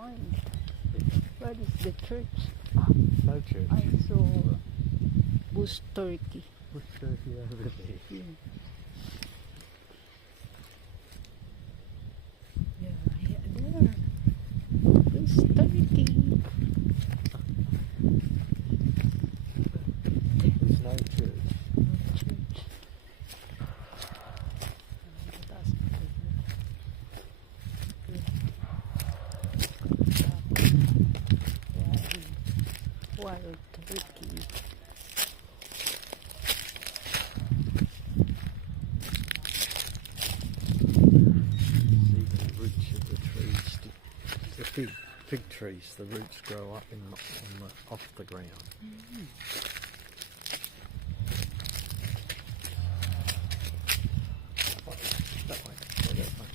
find. Where is the church? No church. I saw bush turkey. Bush turkey over there. Yeah. Yeah, there. Bush turkey. There's no church. No church. That's wild turkey. See the roots of the trees. The fig trees, the roots grow up off the ground. That way. Go that way.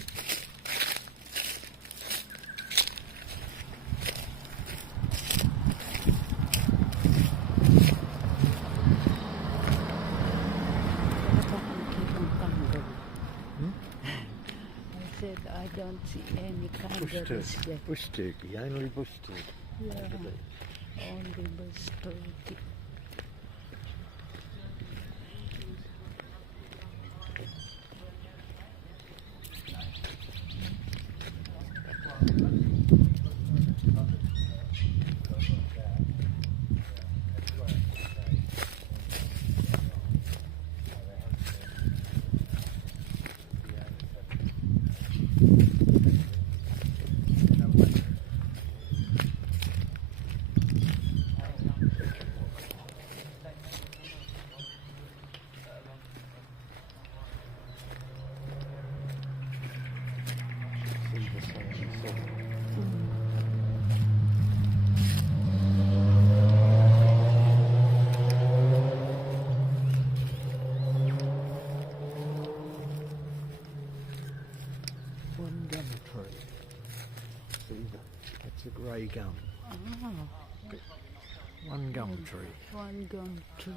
I said I don't see any kangaroos there. Bush turkey, only bush turkey. Yeah, Over there. only bush turkey. See the sun and salt. One gum tree. See that? That's a grey gum. Ah, One gum tree. one gum tree.